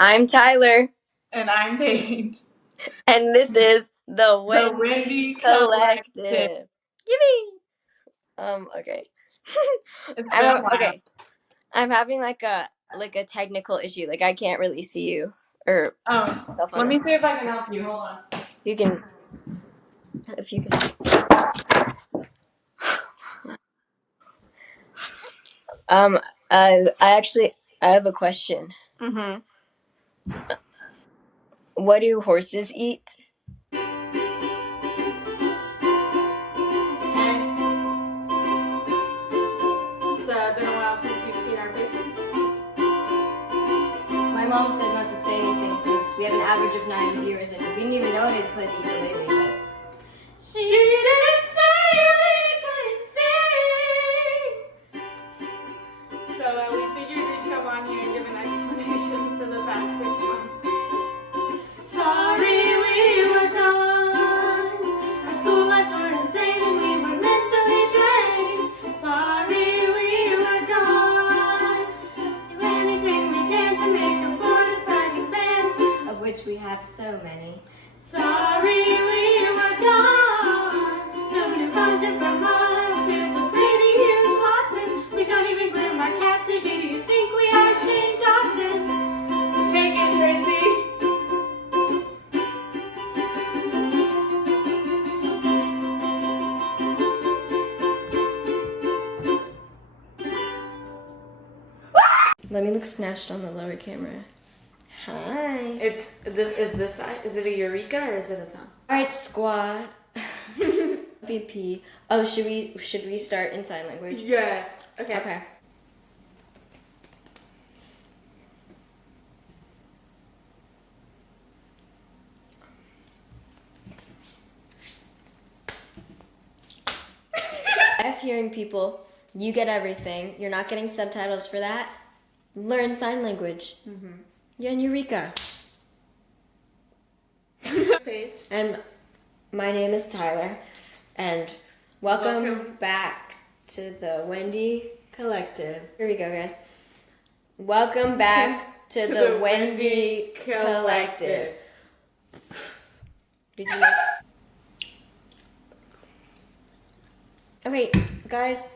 I'm Tyler. And I'm Paige. And this is the Wendi Collective. Yippee! Okay. It's been Okay. I'm having like a technical issue. Like I can't really see you or let me see if I can help you. Hold on. You can if you can. I have a question. Mm-hmm. What do horses eat? It's been a while since you've seen our faces. My mom said not to say anything since we have an average of 9 viewers and we didn't even know they played the ukulele, but she didn't say we couldn't sing. So we figured we'd come on here and give an explanation for the past 6 months. Sorry we were gone. Our school lives were insane and we were mentally drained. Sorry we were gone. Do anything we can to make up for depriving fans, of which we have so many. Sorry we were gone. No new content from us is a pretty huge loss, and we don't even groom our cats. Who do you think we are, Shane Dawson? Take it, Tracy. Let me look snatched on the lower camera. Hi. Is this side? Is it a eureka or is it a thumb? Alright, squad. BP. Oh, should we start in sign language? Yes. Okay. Okay. Deaf hearing people, you get everything. You're not getting subtitles for that. Learn sign language. Mm-hmm. You're in Eureka. Paige. And my name is Tyler, and welcome back to the Wendi Collective. Here we go, guys. Welcome back to the Wendi Collective. Did you? Okay, guys,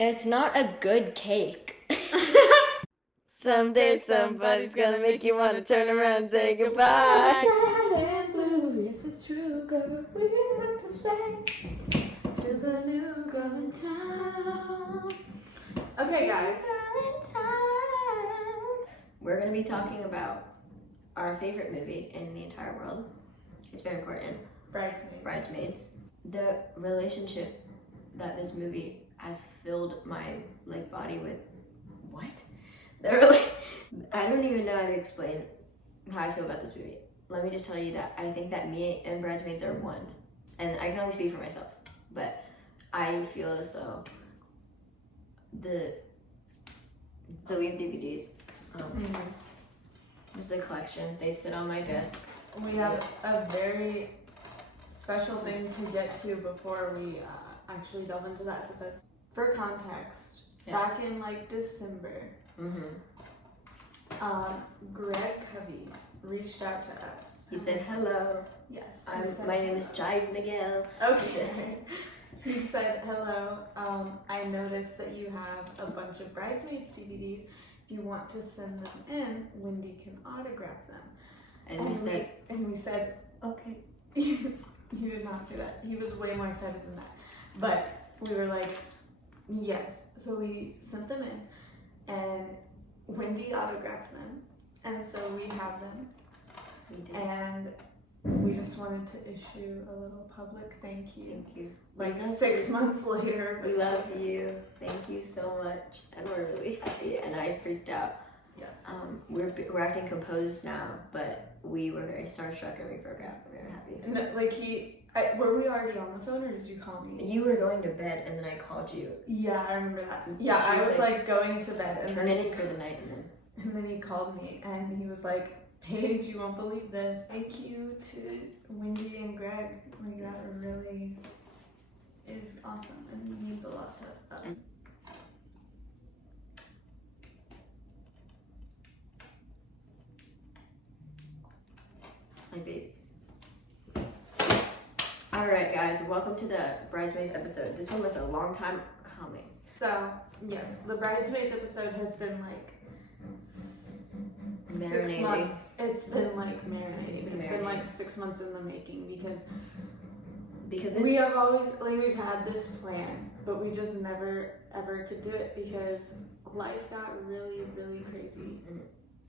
it's not a good cake. Someday somebody's gonna make you wanna turn around and say goodbye. Sad and blue, yes it's true, girl. We like to say to the new girl in town. Okay, guys. We're gonna be talking about our favorite movie in the entire world. It's very important. Bridesmaids. The relationship that this movie has filled my body with. What? I don't even know how to explain how I feel about this movie. Let me just tell you that I think that me and Bridesmaids are one. And I can only speak for myself, but I feel as though so we have DVDs. It's a collection. They sit on my desk. We have a very special thing to get to before we actually delve into that episode. For context, back in December, Greg Covey reached out to us. He said hello. Yes. My name is Jive Miguel. Okay. He said hello. I noticed that you have a bunch of Bridesmaids DVDs. If you want to send them in, Wendi can autograph them. And we said, okay. You did not say that. He was way more excited than that. But we were like, yes. So we sent them in, and Wendi autographed them, and so we have them. We did. And we just wanted to issue a little public thank you. Thank you. 6 months later. We love you. Thank you so much. And we're really happy. And I freaked out. Yes. We're acting composed now, but we were very starstruck and we forgot. We were happy. No, were we already on the phone or did you call me? You were going to bed and then I called you. Yeah, I remember that. Yeah, I was going to bed and turn it in for the night and then he called me and he was like, Paige, you won't believe this. Thank you to Wendi and Greg. That really is awesome and means a lot to us. My babies. Alright guys, welcome to the Bridesmaids episode. This one was a long time coming. So, yes, the Bridesmaids episode has been like 6 Marinating. months. It's been like marinating. It's been Marinating. like 6 months in the making because Because we have always, like, we've had this plan, but we just never ever could do it because life got really, really crazy.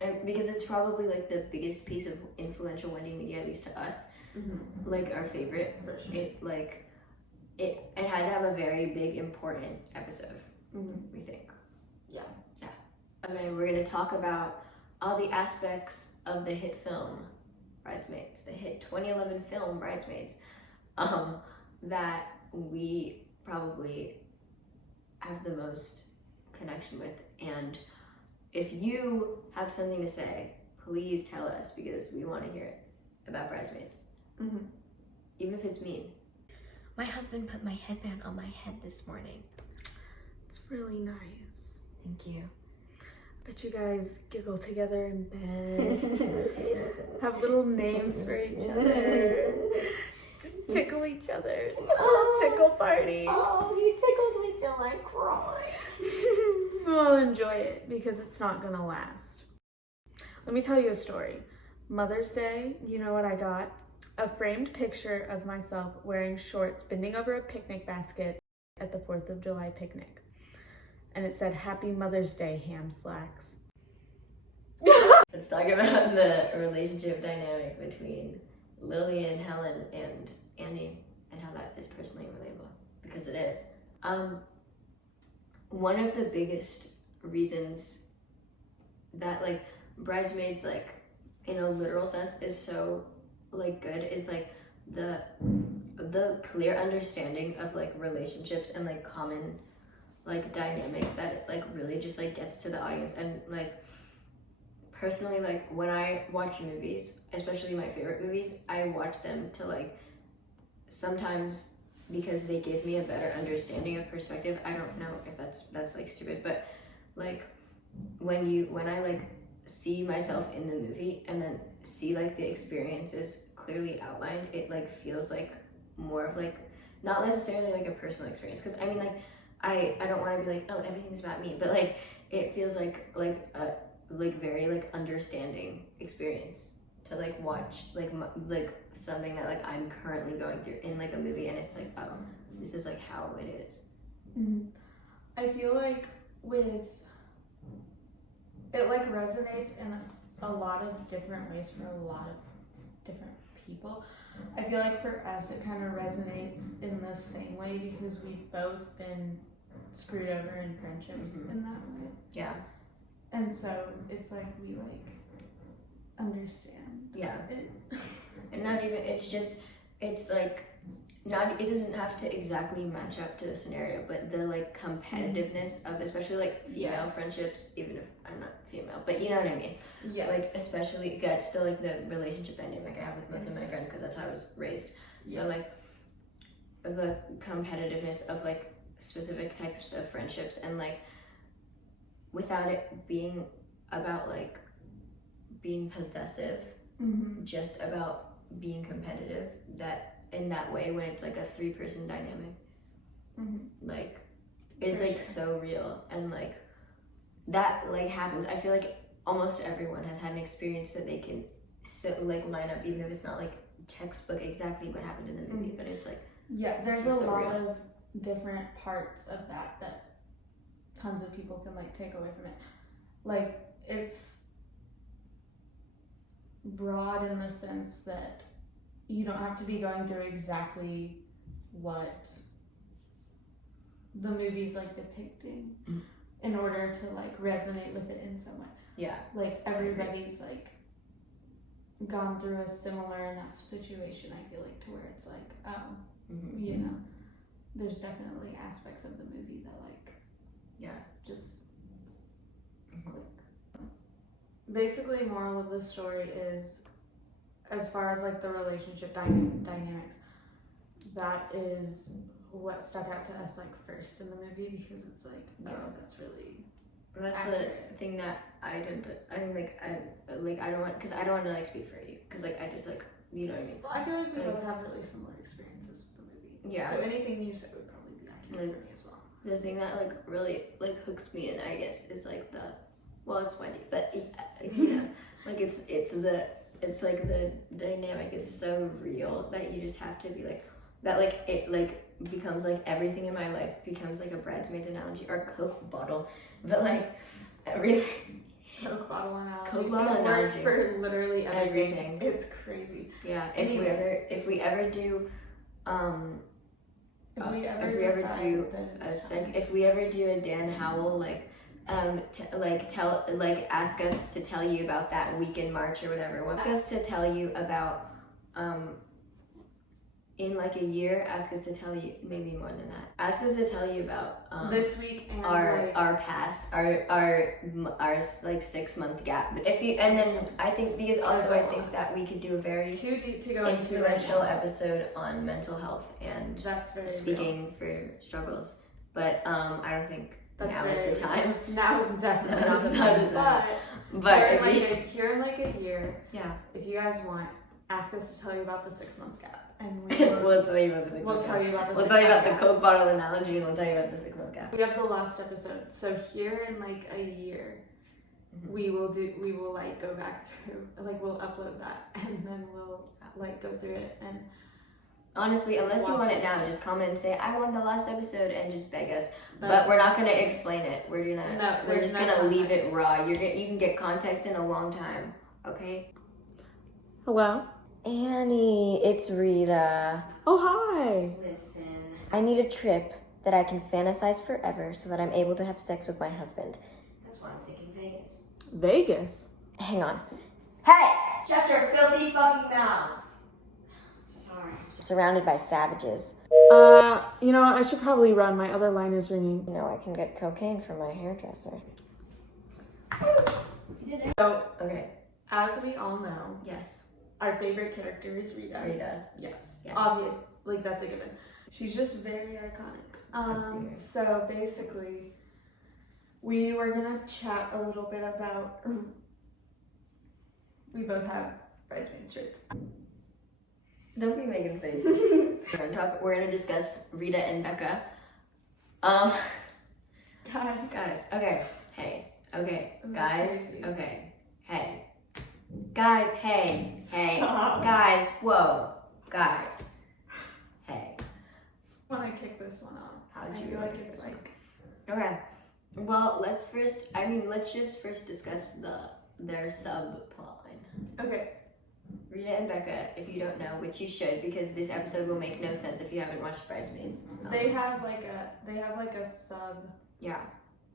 and because it's probably like the biggest piece of influential wedding media, at least to us, like our favorite. For sure. It had to have a very big, important episode, we think. Yeah. Okay, we're gonna talk about all the aspects of the hit film Bridesmaids, the hit 2011 film Bridesmaids, that we probably have the most connection with. And if you have something to say, please tell us because we want to hear it about Bridesmaids, even if it's mean. My husband put my headband on my head this morning. It's really nice. Thank you. Bet you guys giggle together in bed. Have little names for each other. Just tickle each other. It's a little tickle party. Oh, he tickles me till I cry. We'll enjoy it because it's not gonna last. Let me tell you a story. Mother's Day, you know what I got? A framed picture of myself wearing shorts, bending over a picnic basket at the 4th of July picnic. And it said, "Happy Mother's Day, ham slacks." Let's talk about the relationship dynamic between Lillian, Helen, and Annie, and how that is personally relatable, because it is. One of the biggest reasons that like Bridesmaids, like in a literal sense, is so like good is like the clear understanding of like relationships and like common like dynamics that it like really just like gets to the audience. And like personally, like when I watch movies, especially my favorite movies, I watch them to like sometimes because they give me a better understanding of perspective. I don't know if that's like stupid, but like when I like see myself in the movie and then see like the experiences clearly outlined, it like feels like more of like not necessarily like a personal experience, because I mean like I don't want to be like, oh, everything's about me, but like it feels like a like very like understanding experience to like watch like something that like I'm currently going through in like a movie, and it's like, oh, this is like how it is. I feel like with it like resonates in a lot of different ways for a lot of different people. I feel like for us it kind of resonates in the same way because we've both been screwed over in friendships in that way. Yeah. And so it's like we like understand. Yeah. It. And not even, it's like not, it doesn't have to exactly match up to the scenario, but the like competitiveness of especially like female friendships, even if I'm not female, but you know what I mean. Yes. Like especially that's still like the relationship dynamic I have with most of my friends, because that's how I was raised. So like the competitiveness of like specific types of friendships, and like without it being about like being possessive, just about being competitive, that in that way when it's like a 3-person dynamic, like is like so real, and like that like happens. I feel like almost everyone has had an experience that they can so like line up, even if it's not like textbook exactly what happened in the movie, but it's like there's a so lot real. of different parts of that tons of people can like take away from it. Like it's broad in the sense that you don't have to be going through exactly what the movie's like depicting in order to like resonate with it in some way. Yeah. Like everybody's like gone through a similar enough situation, I feel like, to where it's like, oh, you know, there's definitely aspects of the movie that like just click. Basically, moral of the story is, as far as like the relationship dynamics, that is what stuck out to us like first in the movie, because it's like, oh, that's really that's accurate. the thing that I think like I don't want, because I don't want to like speak for you, because like I just like, you know what I mean. Well, I feel like we Like- both have really similar experiences with the movie. Yeah. So anything you said would probably be accurate for me as well. The thing that like really like hooks me in, I guess, is like it's Wendy, but you know, like it's like the dynamic is so real that you just have to be like that, like it like becomes like everything in my life becomes like a bridesmaids analogy or Coke bottle, but like everything. Coke bottle analogy. Coke bottle it works analogy. for literally everything. Everything. It's crazy. Yeah, Anyways. if we ever do If we ever do decide if we ever do a Dan Howell ask us to tell you about that week in March or whatever. Ask us to tell you about in like a year. Ask us to tell you maybe more than that. Ask us to tell you about this week and our past our like 6 month gap. But if you and then I think because also I think that we could do a very too deep to go into influential episode on mental health and that's very speaking for struggles. But I don't think that's now very is the time. Now is definitely Now not is the not time. the time. But But here in like a year, yeah, if you guys want, ask us to tell you about the 6 months gap. And we'll tell you about the 6 we'll month tell gap. you about the We'll 6 tell you about month the gap. Coke bottle analogy, and we'll tell you about the 6 month gap. We have the last episode. So here in like a year, Mhm. we will like go back through, like we'll upload that and then we'll like go through it and Honestly, unless you Watch want it. it now, just comment and say I want the last episode and just beg us. that's But we're not gonna insane. explain it. We're No, we're there's just no gonna leave context. it raw. You can get context in a long time. Okay. Hello. Annie, it's Rita. Oh hi. Listen. I need a trip that I can fantasize forever so that I'm able to have sex with my husband. That's why I'm thinking Vegas. Vegas. Hang on. Hey! Shut your filthy fucking mouths! Sorry. Surrounded by savages. You know, I should probably run. My other line is ringing. You know, I can get cocaine from my hairdresser. So, Okay. as we all know, Yes. our favorite character is Rita. Rita. Yes. Yes. Obvious. Like, that's a given. She's just very iconic. Absolutely. So basically, we were gonna chat a little bit about. We both have bridesmaids shirts. Don't be making faces. We're gonna discuss Rita and Becca. Guys, okay. Hey. Okay. That was Guys. crazy. Okay. Hey. Guys, hey. Hey. Stop. Guys, whoa. Guys. Hey. When I kick this one off, How'd I you feel like like it's this like. Okay. Well, let's just first discuss their subplot line. Okay. Rita and Becca, if you don't know, which you should, because this episode will make no sense if you haven't watched Bridesmaids. They have like a sub Yeah.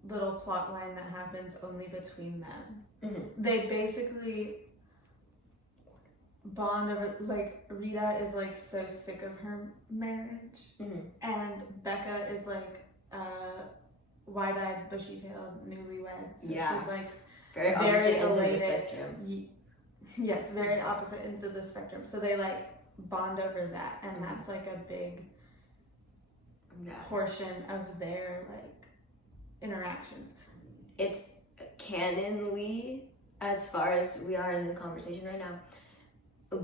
little plot line that happens only between them. Mm-hmm. They basically bond over, like, Rita is like so sick of her marriage, Mm-hmm. and Becca is like wide-eyed, bushy-tailed, newlywed. So Yeah. she's like Very Very opposite ends of the elated. spectrum. yes, very opposite ends of the spectrum. So they like bond over that, and Mhm. that's like a big Yeah. portion of their like interactions. It's canonly, as far as we are in the conversation right now,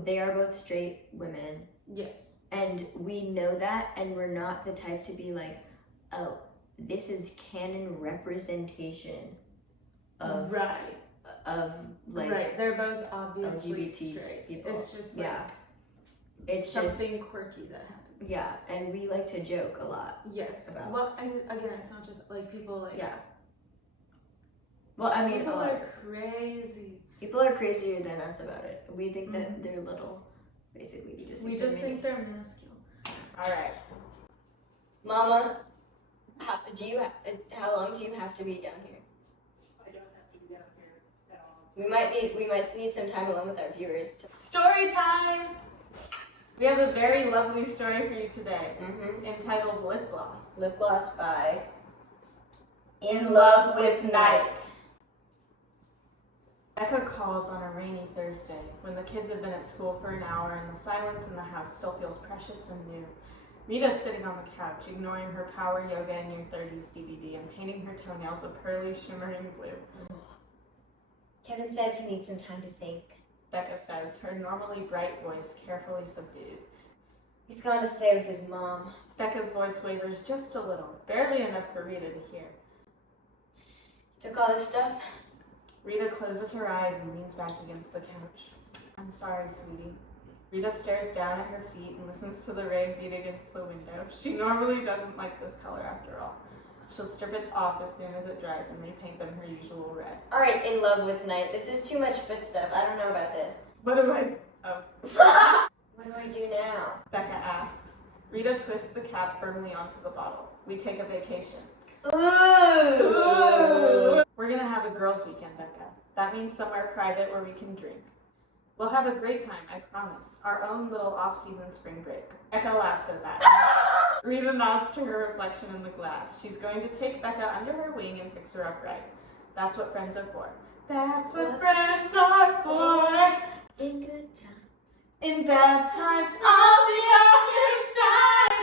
they are both straight women, Yes. and we know that, and we're not the type to be like, oh, this is canon representation of Right. like right. They're both obviously LGBT straight. people. It's just like Yeah. It's just something quirky that happened. yeah, and we like to joke a lot. Yes. About- Well, and again, it's not just like people like. Yeah. Well, I mean, People are crazy. people are crazier than us about it. We think that they're little. Basically, we just We they're just mini. think they're minuscule. All right, Mama. How long do you have to be down here? I don't have to be down here at all. We might need some time alone with our viewers. Story time. We have a very lovely story for you today, Mm-hmm. entitled Lip Gloss. Lip gloss by In Love with Night. Becca calls on a rainy Thursday when the kids have been at school for an hour and the silence in the house still feels precious and new. Rita's sitting on the couch, ignoring her Power Yoga in Your 30s DVD and painting her toenails a pearly, shimmering blue. Kevin says he needs some time to think. Becca says, her normally bright voice carefully subdued. He's gone to stay with his mom. Becca's voice wavers just a little, barely enough for Rita to hear. Took all this stuff? Rita closes her eyes and leans back against the couch. I'm sorry, sweetie. Rita stares down at her feet and listens to the rain beat against the window. She normally doesn't like this color after all. She'll strip it off as soon as it dries and repaint them her usual red. Alright, in love with tonight. This is too much foot stuff. I don't know about this. What do I... What do I do now? Becca asks. Rita twists the cap firmly onto the bottle. We take a vacation. Ooh. We're gonna have a girls' weekend, Becca. That means somewhere private where we can drink. We'll have a great time, I promise. Our own little off-season spring break. Becca laughs at that. Rita nods to her reflection in the glass. She's going to take Becca under her wing and fix her up right. That's what friends are for. That's what friends are for. In good times. In bad times, I'll be on your side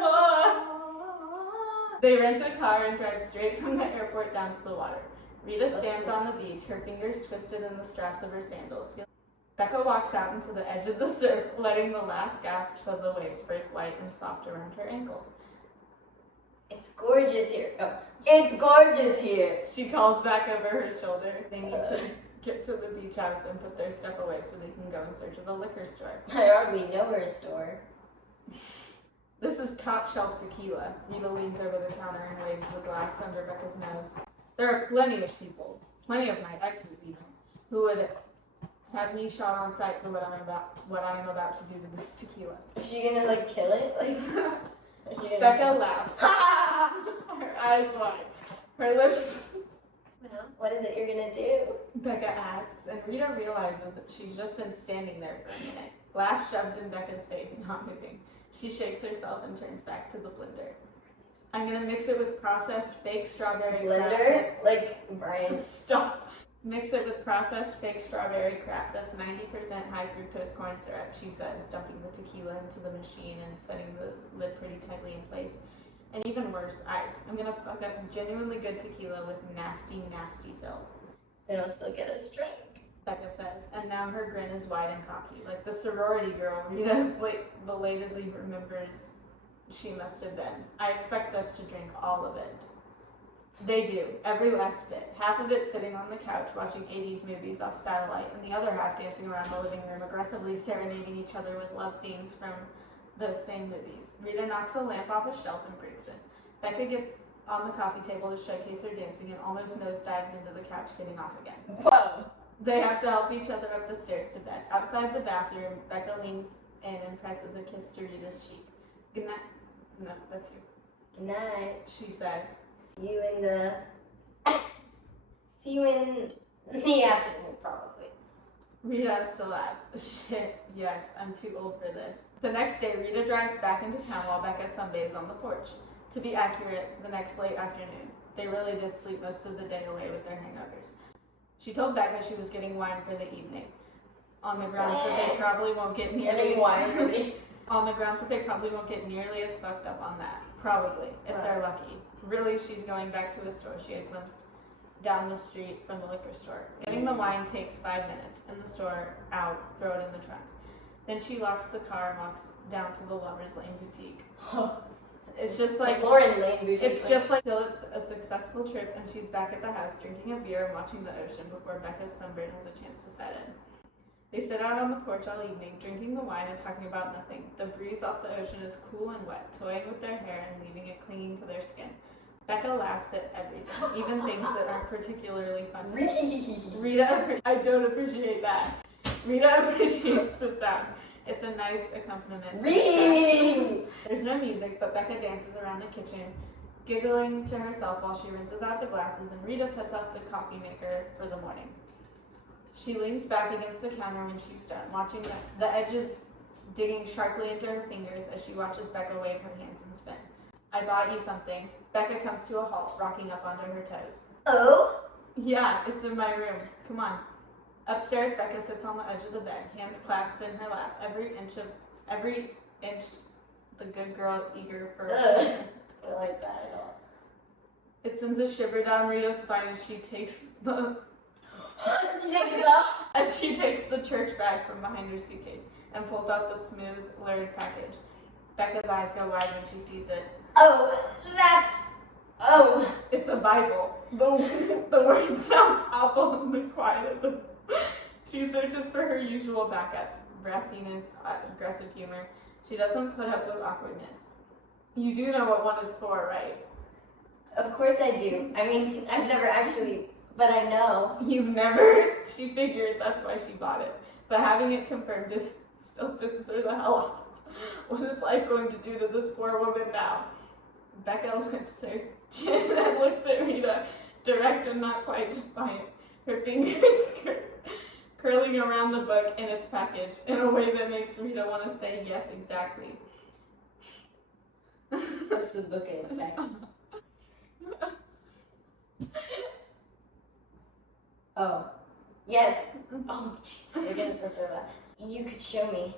forevermore. They rent a car and drive straight from the airport down to the water. Rita stands on the beach, her fingers twisted in the straps of her sandals. Becca walks out into the edge of the surf, letting the last gasps of the waves break white and soft around her ankles. It's gorgeous here. Oh, it's gorgeous here. She calls back over her shoulder. They need to get to the beach house and put their stuff away so they can go in search of a liquor store. I hardly know her store. This is top shelf tequila. Rita leans over the counter and waves the glass under Becca's nose. There are plenty of people, plenty of my exes even, who would have me shot on sight for what I am about to do to this tequila. Is she gonna like kill it? Like, is she gonna... Becca laughs. Her eyes wide. Her lips. Well, what is it you're gonna do? Becca asks, and Rita realizes that she's just been standing there for a minute. Glass shoved in Becca's face, not moving. She shakes herself and turns back to the blender. I'm gonna mix it with processed fake strawberry Blender? crap. Like, Brian. Stop. Mix it with processed fake strawberry crap that's 90% high fructose corn syrup, she says, dumping the tequila into the machine and setting the lid pretty tightly in place. And even worse, ice. I'm gonna fuck up genuinely good tequila with nasty, nasty fill. It'll still get us drunk. Becca says, and now her grin is wide and cocky, like the sorority girl Rita belatedly remembers she must have been. I expect us to drink all of it. They do, every last bit. Half of it sitting on the couch watching 80s movies off satellite, and the other half dancing around the living room, aggressively serenading each other with love themes from those same movies. Rita knocks a lamp off a shelf and breaks it. Becca gets on the coffee table to showcase her dancing and almost nosedives into the couch, getting off again. Whoa. They have to help each other up the stairs to bed. Outside the bathroom, Becca leans in and presses a kiss to Rita's cheek. Good night. No, that's you. Good night. She says. See you in the afternoon, probably. Rita has to laugh. Shit, yes, I'm too old for this. The next day, Rita drives back into town while Becca sunbathes on the porch. To be accurate, the next late afternoon. They really did sleep most of the day away with their hangovers. She told Becca she was getting wine for the evening, on the grounds that they probably won't get nearly on the grounds that they probably won't get nearly as fucked up on that. Probably, if they're lucky. Really, she's going back to a store she had glimpsed down the street from the liquor store. Getting the wine takes 5 minutes. In the store, out, throw it in the trunk. Then she locks the car and walks down to the Lover's Lane boutique. It's just like Lauren Lane boutique. it's just like still it's a successful trip, and she's back at the house drinking a beer and watching the ocean before Becca's sunburn has a chance to set in. They sit out on the porch all evening, drinking the wine and talking about nothing. The breeze off the ocean is cool and wet, toying with their hair and leaving it clinging to their skin. Becca laughs at everything, even things that aren't particularly funny. Rita, I don't appreciate that. Rita appreciates the sound. It's a nice accompaniment. There's no music, but Becca dances around the kitchen, giggling to herself while she rinses out the glasses, and Rita sets up the coffee maker for the morning. She leans back against the counter when she's done, watching the edges digging sharply into her fingers as she watches Becca wave her hands and spin. I bought you something. Becca comes to a halt, rocking up onto her toes. Oh? Yeah, it's in my room. Come on. Upstairs, Becca sits on the edge of the bed, hands clasped in her lap, every inch the good girl eager for I don't like that at all. It sends a shiver down Rita's spine as she takes the She takes it off. as she takes the bag from behind her suitcase and pulls out the smooth, lurid package. Becca's eyes go wide when she sees it. It's a Bible. The word sounds awful in the quiet of the... She searches for her usual backups, brassiness, aggressive humor. She doesn't put up with awkwardness. You do know what one is for, right? Of course I do. I mean, I've never actually, but I know. You've never? She figured that's why she bought it. But having it confirmed just still pisses her the hell off. What is life going to do to this poor woman now? Becca lifts her chin and looks at Rita, direct and not quite defiant. Her fingers curling around the book in its package in a way that makes Rita want to say yes, exactly. What's the book in its package? Oh, yes. Oh, jeez. We're gonna censor that. You could show me.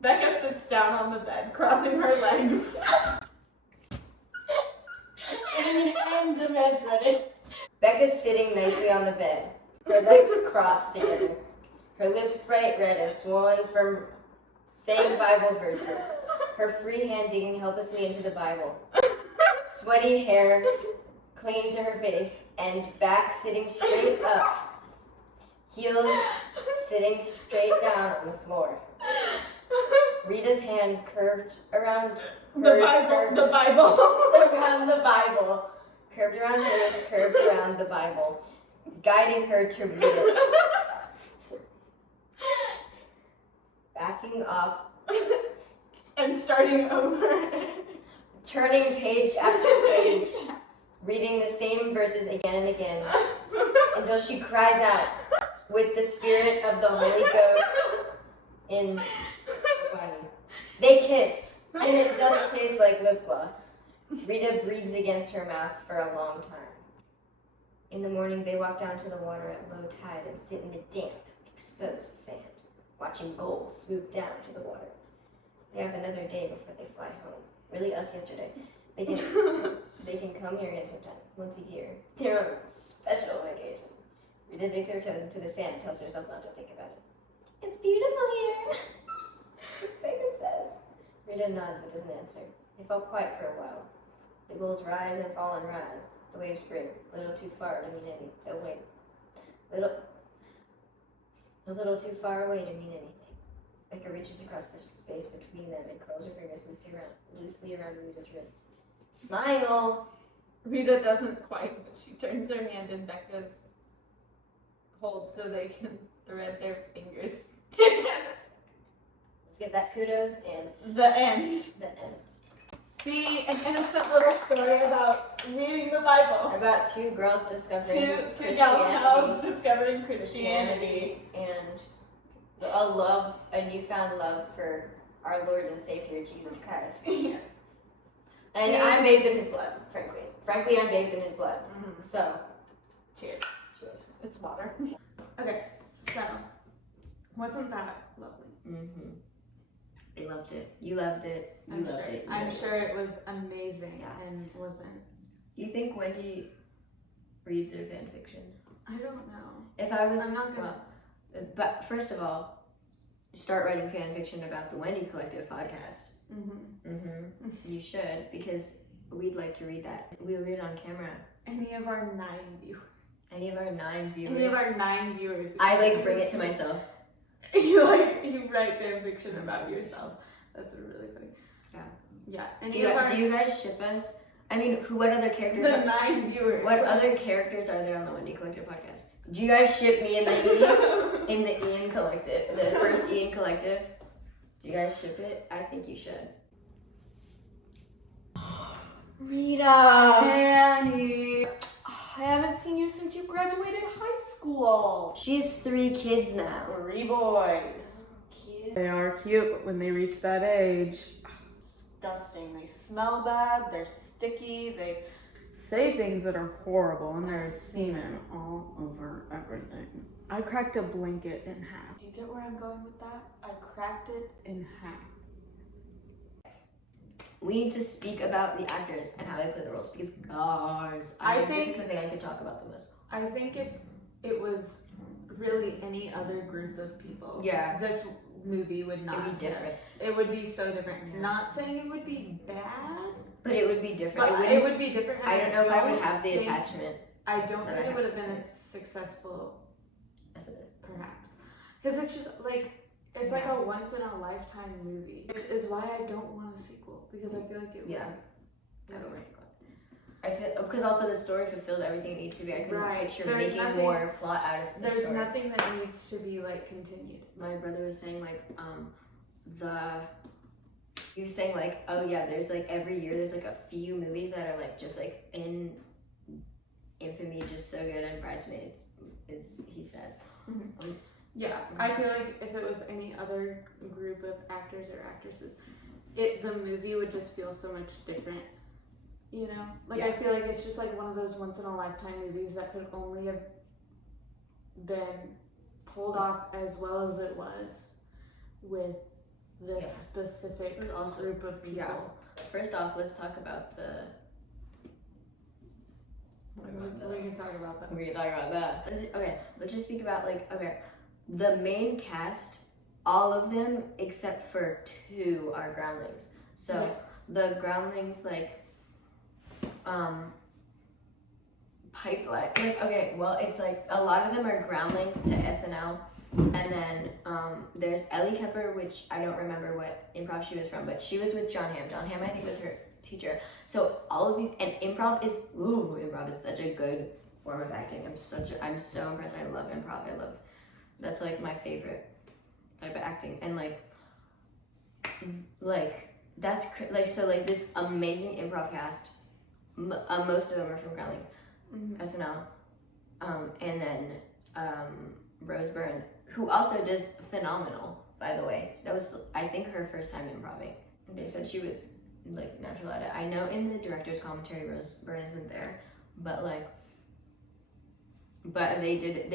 Becca sits down on the bed, crossing her legs. And demands Reddit. Becca's sitting nicely on the bed, her legs crossed together, her lips bright red and swollen from saying Bible verses, her free hand digging helplessly into the Bible, sweaty hair clinging to her face, and back sitting straight up, heels sitting straight down on the floor. Rita's hand curved around hers, Bible. around the Bible, curved around hers, curved around the Bible, guiding her to read it. Backing off And starting over. turning page after page, reading the same verses again and again, until she cries out with the spirit of the Holy Ghost in body. They kiss, and it doesn't taste like lip gloss. Rita breathes against her mouth for a long time. In the morning, they walk down to the water at low tide and sit in the damp, exposed sand, watching gulls swoop down to the water. They have another day before they fly home. Really, us yesterday. They can come here again sometime, once a year. They're on a special vacation. Rita digs her toes into the sand and tells herself not to think about it. It's beautiful here, Becca says. Rita nods but doesn't answer. They fall quiet for a while. The gulls rise and fall and rise. The waves break, a little too far to mean anything. A little too far away to mean anything. Becca reaches across the space between them and curls her fingers loosely around Rita's wrist. Smile! Rita doesn't quite, but she turns her hand in Becca's hold so they can thread their fingers together. Let's give that kudos and The end. the end. See, an innocent little story about reading the Bible. About two girls discovering Two young girls discovering Christianity and a newfound love for our Lord and Savior Jesus Christ. Yeah. And I'm bathed in his blood, frankly. Frankly, I'm bathed in his blood. Mhm. So, Cheers. cheers. It's water. Okay, so wasn't that lovely? Mm-hmm. They loved it. You loved it. You loved it. You I'm loved sure it was amazing Yeah. and wasn't. Do you think Wendy reads her fan fiction? I don't know. If I was, I'm not gonna. but first of all, start writing fan fiction about the Wendy Collective podcast. You should, because we'd like to read that. We'll read it on camera. Any of our 9 viewers. Any of our 9 viewers. Any of our 9 viewers. I bring it to myself. you write fan fiction about yourself. That's really funny. Yeah. Yeah. Do you guys ship us? I mean, what other characters? The 9 viewers. What other characters are there on the Wendy Collective podcast? Do you guys ship me in the in the Ian Collective, the first Ian Collective? Do you guys ship it? I think you should. Rita! Annie, I haven't seen you since you graduated high school. She's 3 kids now. 3 boys. Cute. They are cute, but when they reach that age, disgusting. They smell bad, they're sticky, they say things that are horrible, and there's semen all over everything. I cracked a blanket in half. Do you get where I'm going with that? I cracked it in half. We need to speak about the actors and how they play the roles, because guys, I this think- is the thing I could talk about the most. I think if it was really any other group of people, Yeah. this movie would not It'd be different. It would be so different. Yeah. Not saying it would be bad, But it would be different. but it would be different. And I don't know if I would have the think- attachment I don't that think I it would have have. been as successful, as it is. perhaps, because it's just like it's like a once in a lifetime movie, which is why I don't want a sequel, because I feel like it would. Yeah. I don't want to go. I feel because also the story fulfilled everything it needs to be. I couldn't Right. picture There's making nothing- more plot out of the There's story. nothing that needs to be like continued. My brother was saying like he was saying like, oh yeah, there's like every year there's like a few movies that are like just like in infamy, just so good, and Bridesmaids is, he said. Yeah, I feel like if it was any other group of actors or actresses, the movie would just feel so much different. You know, like I feel like it's just like one of those once in a lifetime movies that could only have been pulled off as well as it was with this specific It was also- group of people. yeah. First off, let's talk about the. We can talk about that. We can talk about that. Okay, let's just speak about the main cast. All of them except for 2 are groundlings. So Yes. the groundlings pipeline. Okay, well it's like a lot of them are groundlings to SNL, and then there's Ellie Kemper, which I don't remember what improv she was from, but she was with John Hamm. John Hamm I think was her teacher. So all of these, and improv is such a good form of acting. I'm so impressed. I love improv. That's like my favorite type of acting, and so this amazing improv cast. Most of them are from Groundlings, SNL, and then Rose Byrne, who also does phenomenal. By the way, that was I think her first time improving. They said she was natural at it. I know in the director's commentary Rose Byrne isn't there, but they did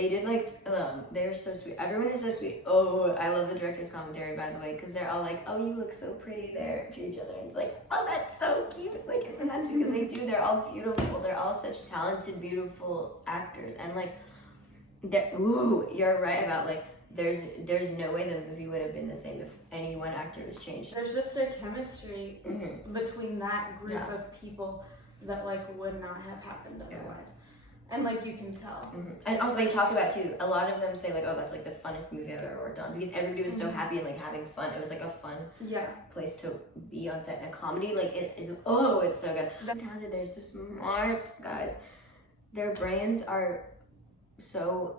they're so sweet. Everyone is so sweet. Oh, I love the director's commentary, by the way, because they're all like, oh, you look so pretty there to each other, and it's like, oh, that's so cute. Isn't that sweet? Because they're all beautiful. They're all such talented, beautiful actors, and you're right about there's no way the movie would have been the same if any one actor was changed. There's just a chemistry between that group Yeah. of people that would not have happened otherwise. And you can tell. And also they talked about too, a lot of them say oh, that's the funnest movie I've ever worked on, because everybody was so happy and having fun. It was a fun place to be on set. And a comedy, it's so good. They're talented, they're so smart, guys. Their brains are so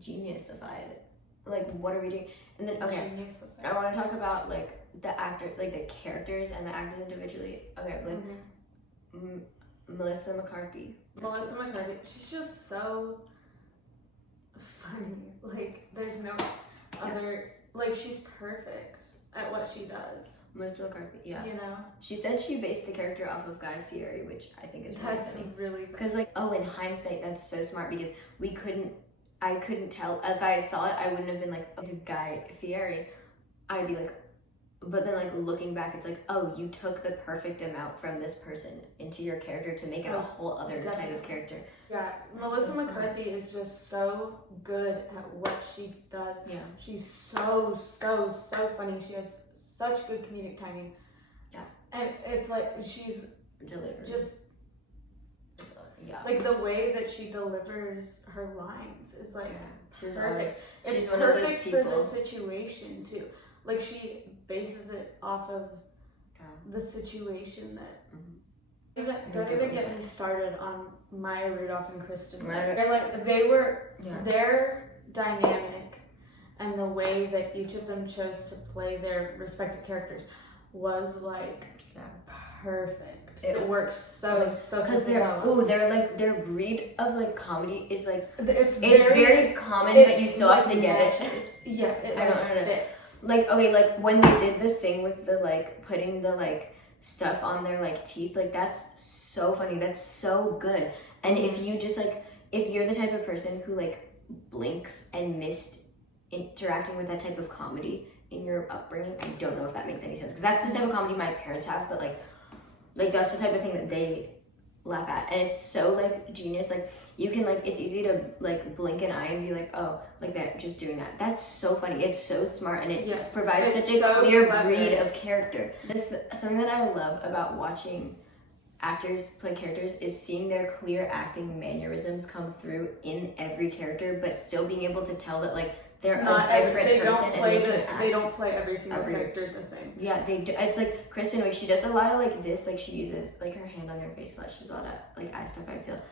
geniusified. What are we doing? And then Genius effect. I want to talk about the actor, the characters and the actors individually. Okay, Melissa McCarthy. Melissa McCarthy, she's just so funny. There's no other, she's perfect at what she does. Melissa McCarthy, yeah. You know? She said she based the character off of Guy Fieri, which I think is really That's funny. really Because in hindsight, that's so smart, because I couldn't tell. If I saw it, I wouldn't have been oh, it's Guy Fieri. I'd be but then looking back, it's oh, you took the perfect amount from this person into your character to make it a whole other type of character. Yeah, Melissa so McCarthy is just so good at what she does. Yeah. She's so funny. She has such good comedic timing. Yeah. And it's she's Delivered. just yeah. the way that she delivers her lines is She's perfect. she's It's one of those perfect for the people. situation too. She bases it off of the situation that. Don't even get me started on Maya Rudolph and Kristen. They were their dynamic, and the way that each of them chose to play their respective characters was perfect. It works so Because their breed of comedy is it's very common, but you still have to get it. Yeah, it I don't fits. When they did the thing with the putting the stuff on their teeth, that's so funny. That's so good. And if you just if you're the type of person who blinks and missed interacting with that type of comedy in your upbringing, I don't know if that makes any sense, because that's the type of comedy my parents have, but that's the type of thing that they laugh at, and it's so like genius. Like you can like, it's easy to like blink an eye and be like, oh, like that, just doing that. That's so funny. It's so smart, and it Yes, provides it's such a so clear clever. breed of character. This something that I love about watching actors play characters is seeing their clear acting mannerisms come through in every character, but still being able to tell that like they're Not a different they person don't play and they the can act. they don't play every single Every- character the same. Yeah, they do. It's like Kristen Wiig. She does a lot of like this. Like she uses like her hand on her face a lot. She does a lot of like eye stuff, I feel.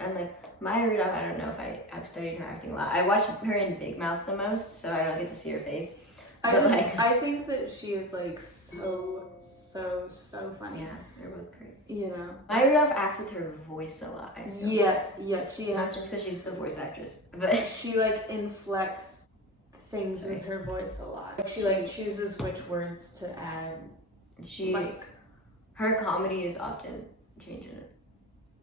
And like Maya Rudolph, I don't know if I've studied her acting a lot. I watch her in Big Mouth the most, so I don't get to see her face. I think that she is like so funny. Yeah, they're both great. You know. Maya Rudolph acts with her voice a lot. I feel. Yes, she Not has. just because she's the voice actress, but She like inflects things with her voice a lot. Like, she like chooses which words to add. she Like her comedy is often changing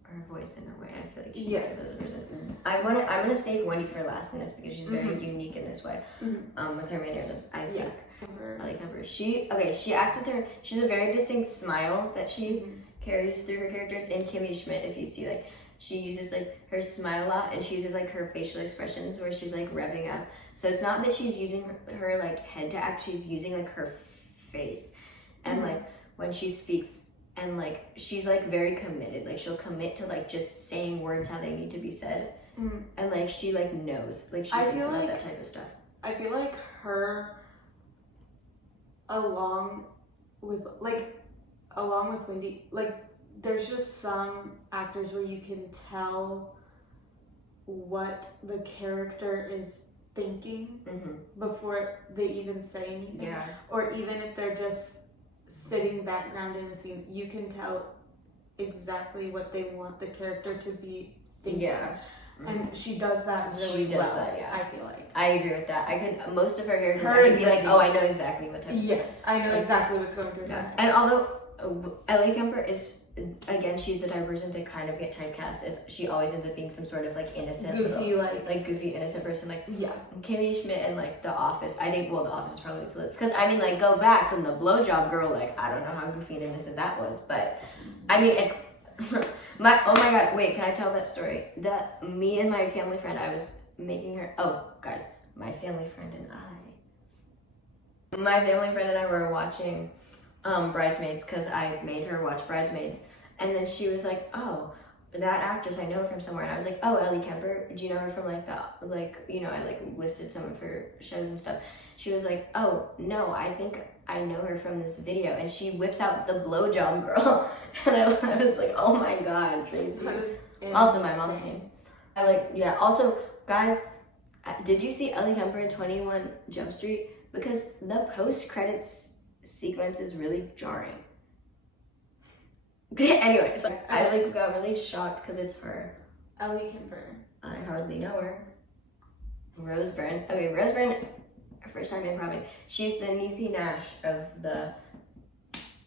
her voice in her way. I feel like she Yes. is as a person. I'm gonna save Wendy for last in this because she's very unique in this way. Mhm. With her mannerisms, I think. Amber. I like Amber. She acts with her. She's a very distinct smile that she carries through her characters. In Kimmy Schmidt, if you see like she uses like her smile a lot, and she uses like her facial expressions where she's like revving up. So it's not that she's using her like head to act. She's using like her face, and like when she speaks, and like she's like very committed. Like she'll commit to like just saying words how they need to be said, and like she like knows. Like she I thinks feel about like- that type of stuff. I feel like her along with Wendy, like there's just some actors where you can tell what the character is thinking before they even say anything. Yeah. Or even if they're just sitting background in a scene, you can tell exactly what they want the character to be thinking. Yeah. And she does that really She does well, that, yeah. I feel like. I agree with that. I could most of her characters. Her I could and be like, Wendy. oh, I know exactly what type. of Yes, I know Like- exactly what's going through her Yeah. head. And although Ellie Kemper is again, she's the type of person to kind of get typecast as she always ends up being some sort of like innocent, Goofy, like goofy innocent person, like yeah. Kimmy Schmidt and like The Office. I think The Office is probably to live because I mean like go back and the blowjob girl, like I don't know how goofy and innocent that was, but I mean it's oh my god, wait, can I tell that story? That me and my family friend, I was making her guys, my family friend and I were watching Bridesmaids because I made her watch Bridesmaids, and then she was like, oh, that actress, I know her from somewhere. And I was like, oh, Ellie Kemper, do you know her from like that, like, you know, I like listed some of her shows and stuff. She was like, oh no, I think I know her from this video, and she whips out the blowjob girl. And I was like, oh my god, Tracy. That is Also my mom's insane. name. I like, yeah, also guys, did you see Ellie Kemper in 21 Jump Street? Because the post-credits sequence is really jarring. Anyways, I like got really shocked because it's her. Ellie Kemper. I hardly know her. Rose Byrne. Okay, Rose Byrne, her first time improvising. She's the Niecy Nash of the.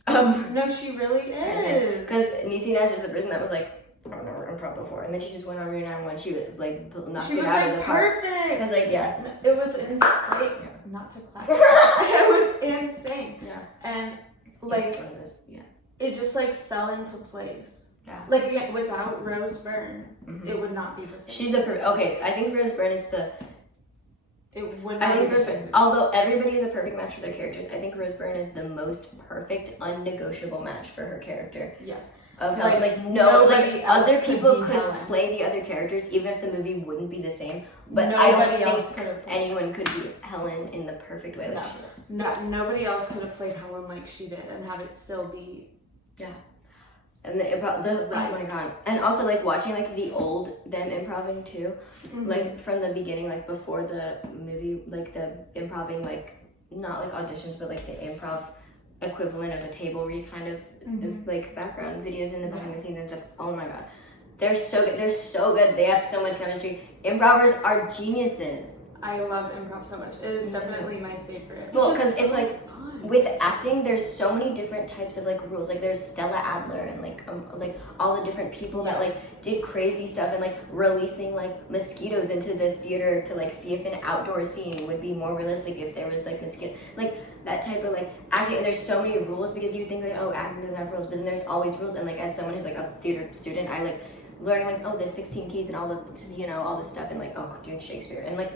No, she really is. Because Niecy Nash is the person that was like, I've never improv before, and then she just went on Renown when she would like knocked She it was out of like the park. perfect. Because like yeah, It was insane. Not to clap. It was insane. yeah, And it's like one of those, yeah, it just like fell into place. yeah. Like again, without Rose Byrne, Mhm. it would not be the same. She's the okay. I think Rose Byrne is the. It would I not think be Rose the Byrne, same. although everybody is a perfect match for their characters, I think Rose Byrne is the most perfect, unnegotiable match for her character. Yes. Of Like, Helen. Like no, nobody like else other could people be could Helen. play the other characters even if the movie wouldn't be the same. But I Nobody don't else think could have played. anyone could be Helen in the perfect way like she does. Nobody else could have played Helen like she did and have it still be. And the improv, oh my god! And also like watching like the old them improving too, like from the beginning, like before the movie, like the improving, like not like auditions, but like the improv equivalent of a table read kind of like background videos in the behind the scenes and stuff. Oh my god, they're so good. They're so good. They have so much chemistry. Improvers are geniuses. I love improv so much. It is definitely my favorite. Well, just because it's so like fun. with acting, there's so many different types of like rules. Like there's Stella Adler and like all the different people that like did crazy stuff and like releasing like mosquitoes into the theater to like see if an outdoor scene would be more realistic if there was like mosquito, like that type of like acting. And there's so many rules because you think like, oh, acting doesn't have rules, but then there's always rules. And like as someone who's like a theater student, I like learning like, oh, there's 16 keys and all the, you know, all this stuff and like, oh, doing Shakespeare and like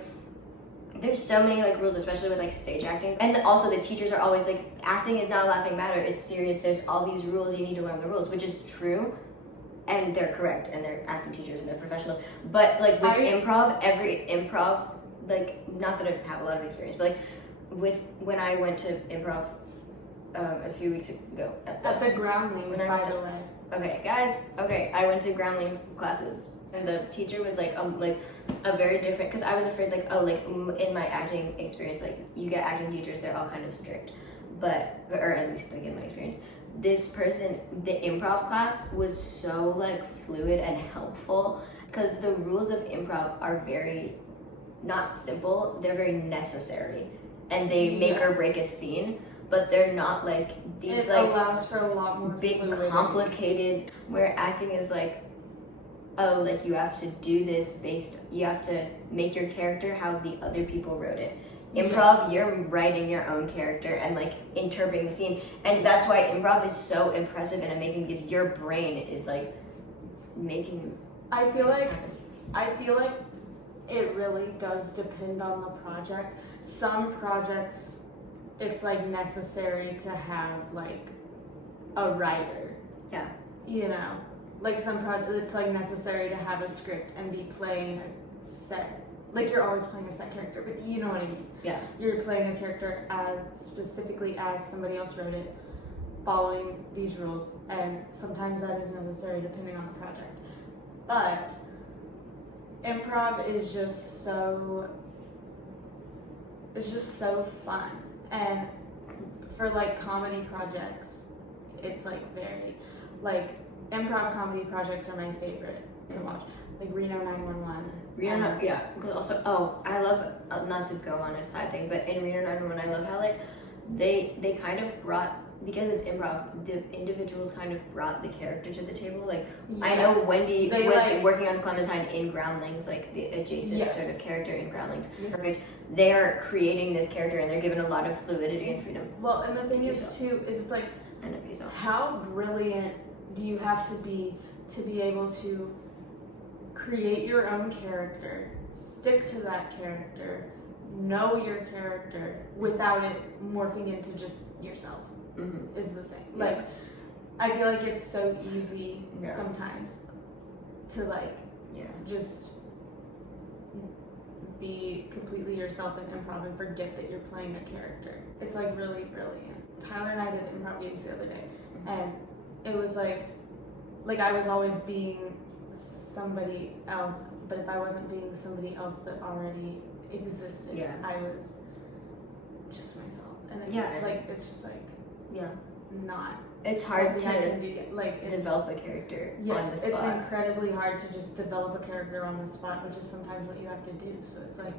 there's so many like rules, especially with like stage acting. And also the teachers are always like, acting is not a laughing matter, it's serious, there's all these rules, you need to learn the rules, which is true, and they're correct, and they're acting teachers and they're professionals. But like with every improv, like not that I have a lot of experience, but like when I went to improv a few weeks ago at the Groundlings, by the way. Okay, guys. Okay, I went to Groundlings classes, and the teacher was like a very different. Because I was afraid, like, oh, like in my acting experience, like you get acting teachers, they're all kind of strict, but or at least like in my experience, this person, the improv class was so like fluid and helpful because the rules of improv are very not simple; they're very necessary, and they make or break a scene. But they're not like these it like allows for a lot more big fluidity. complicated where acting is like, oh, like you have to do this you have to make your character how the other people wrote it. Improv, you're writing your own character and like interpreting the scene, and that's why improv is so impressive and amazing because your brain is like making. I feel like it really does depend on the project. Some projects, it's like necessary to have like a writer. Yeah. You know, like some projects, it's like necessary to have a script and be playing a set. Like you're always playing a set character, but you know what I mean. Yeah. You're playing a character as specifically as somebody else wrote it, following these rules, and sometimes that is necessary depending on the project. But improv is just so. It's just so fun. And for like comedy projects, it's like very, like improv comedy projects are my favorite to watch. Like Reno 911. Yeah. Because also, I love, not to go on a side thing, but in Reno 911, I love how like they kind of brought, because it's improv, the individuals kind of brought the character to the table. Like I know Wendy was working on Clementine in Groundlings, like the adjacent sort of character in Groundlings. Perfect. They're creating this character and they're given a lot of fluidity and freedom. Well, and the thing is too, is it's like, And it pays off. how brilliant do you have to be able to create your own character, stick to that character, know your character without it morphing into just yourself? Mm-hmm. Is the thing. Yeah. Like, I feel like it's so easy sometimes to like just be completely yourself in improv and forget that you're playing a character. It's like really brilliant. Tyler and I did improv games the other day, and it was like I was always being somebody else, but if I wasn't being somebody else that already existed, I was just myself. And then like it's just like not. It's hard something I to can do. Like it's, develop a character on yes, the spot. it's incredibly hard to just develop a character on the spot, which is sometimes what you have to do. So it's like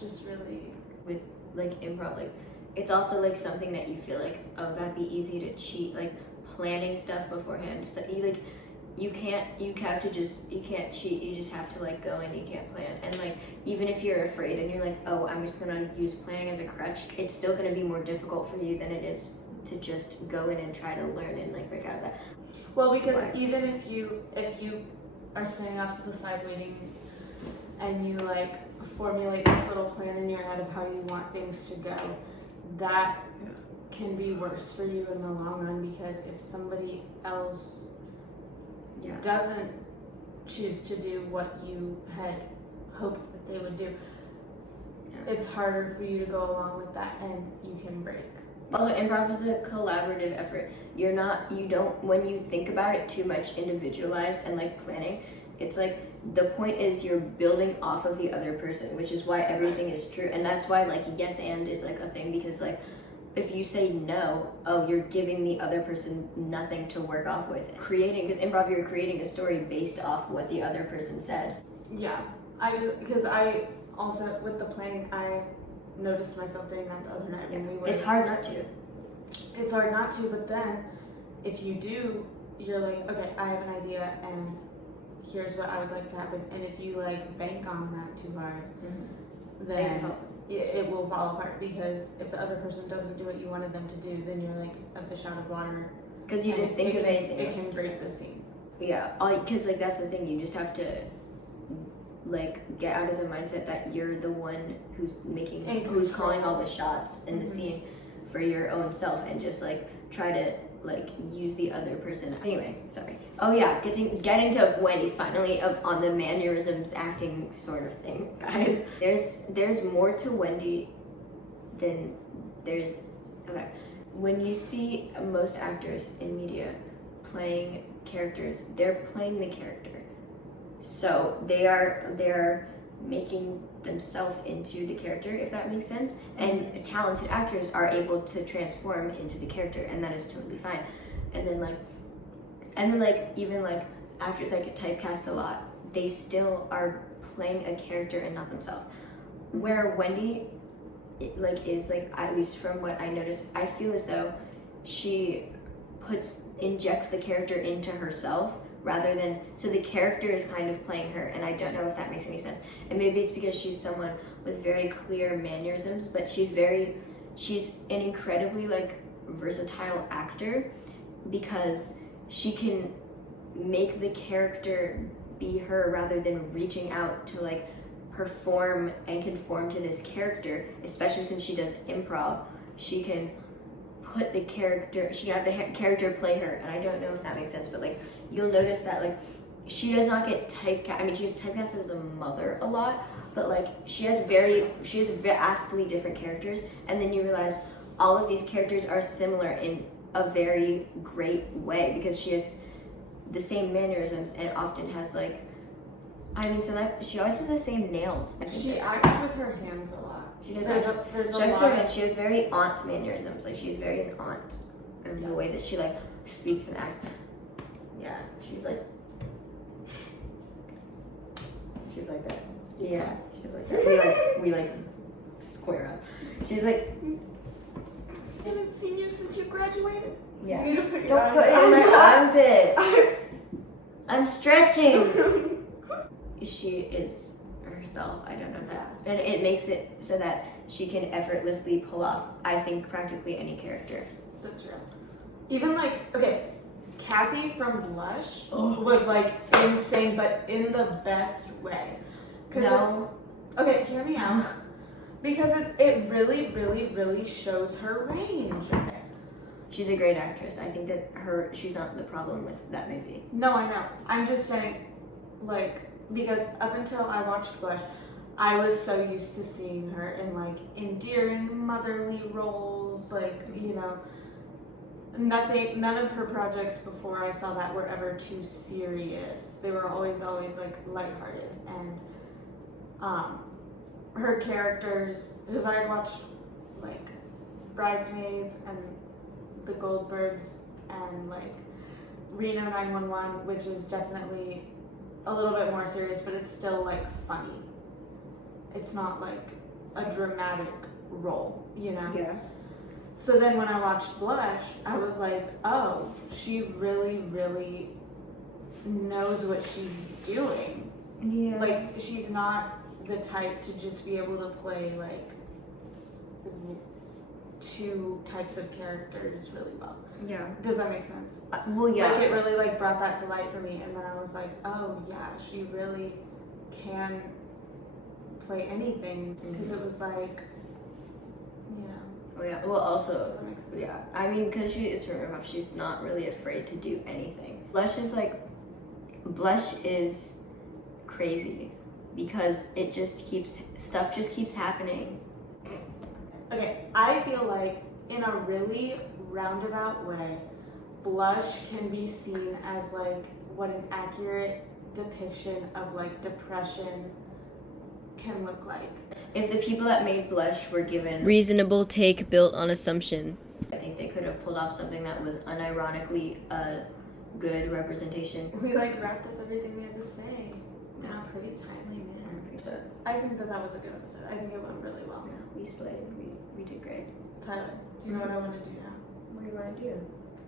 just really with like improv, like it's also like something that you feel like, oh, that'd be easy to cheat, like planning stuff beforehand. So you can't cheat, you just have to like go and you can't plan. And like even if you're afraid and you're like, oh, I'm just gonna use planning as a crutch, it's still gonna be more difficult for you than it is to just go in and try to learn and like break out of that. well, because even if you are standing off to the side waiting and you like formulate this little plan in your head of how you want things to go, that can be worse for you in the long run, because if somebody else doesn't choose to do what you had hoped that they would do, it's harder for you to go along with that, and you can break. Also, improv is a collaborative effort. When you think about it too much individualized and like planning, it's like the point is you're building off of the other person, which is why everything is true. And that's why like yes and is like a thing, because like if you say no, you're giving the other person nothing to work off with. Because improv, you're creating a story based off what the other person said. Yeah, because I also with the planning, I noticed myself doing that the other night when we were. It's hard not to. It's hard not to, but then if you do, you're like, okay, I have an idea and here's what I would like to happen. And if you like bank on that too hard, then it will fall apart, because if the other person doesn't do what you wanted them to do, then you're like a fish out of water. Because you didn't think of anything It else. can break the scene. Yeah, because like that's the thing. You just have to like get out of the mindset that you're the one who's who's calling all the shots in the scene for your own self, and just like try to like use the other person. Anyway, sorry. Oh yeah, getting to Wendy finally on the mannerisms acting sort of thing, guys. There's more to Wendy than there's. Okay, when you see most actors in media playing characters, they're playing the character. So they're making themselves into the character, if that makes sense. And talented actors are able to transform into the character, and that is totally fine. And then even like actors that get typecast a lot, they still are playing a character and not themselves. Where Wendy is at least from what I noticed, I feel as though she injects the character into herself, rather than, so the character is kind of playing her, and I don't know if that makes any sense. And maybe it's because she's someone with very clear mannerisms, but she's an incredibly versatile actor, because she can make the character be her rather than reaching out to perform and conform to this character, especially since she does improv. She can put the character, she can have the character play her, and I don't know if that makes sense, but you'll notice that she does not get typecast. I mean, she's typecast as a mother a lot, but she has vastly different characters, and then you realize all of these characters are similar in a very great way, because she has the same mannerisms and often has she always has the same nails. She acts with her hands a lot. She does. There's a lot. She has very aunt mannerisms. She's very an aunt in the way that she speaks and acts. Yeah, she's like that. Yeah, she's like that. We square up. She's like, I haven't seen you since you graduated. yeah. You need to put your Don't arm put it in my armpit. I'm stretching. She is herself. I don't know that, and it makes it so that she can effortlessly pull off, I think, practically any character. That's real. Even Kathy from Blush was insane, but in the best way. Okay, hear me out. Because it really, really, really shows her range. Okay. She's a great actress. I think that she's not the problem with that movie. No, I know. I'm just saying, because up until I watched Blush, I was so used to seeing her in endearing motherly roles, none of her projects before I saw that were ever too serious. They were always lighthearted, and her characters, because I had watched Bridesmaids and The Goldbergs and Reno 911, which is definitely a little bit more serious, but it's still funny. It's not a dramatic role, Yeah. So then when I watched Blush, I was like, oh, she really, really knows what she's doing. Yeah. She's not the type to just be able to play two types of characters really well. Yeah. Does that make sense? Well, yeah. It really brought that to light for me, and then I was like, oh yeah, she really can play anything, because it was Oh yeah. Well, also, does that make sense? yeah. I mean, because she is her mom, she's not really afraid to do anything. Blush is crazy, because stuff just keeps happening. Okay, I feel in a really roundabout way, Blush can be seen as what an accurate depiction of depression can look like. If the people that made Blush were given reasonable take built on assumption, I think they could have pulled off something that was unironically a good representation. We wrapped up everything we had to say in a pretty timely manner. I think that was a good episode. I think it went really well. Yeah, we slayed. We did great. Tyler, do you know what I want to do now? What do you want to do?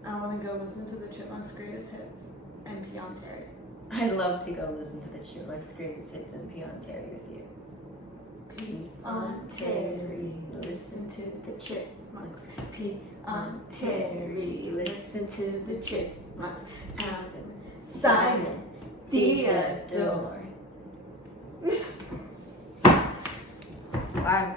I want to go listen to the Chipmunks' greatest hits and pee on Terry. I'd love to go listen to the Chipmunks' greatest hits and pee on Terry with you. Pee on Terry, listen to the Chipmunks. Pee on Terry, listen to the Chipmunks. Alvin, Simon, Theodore. Bye.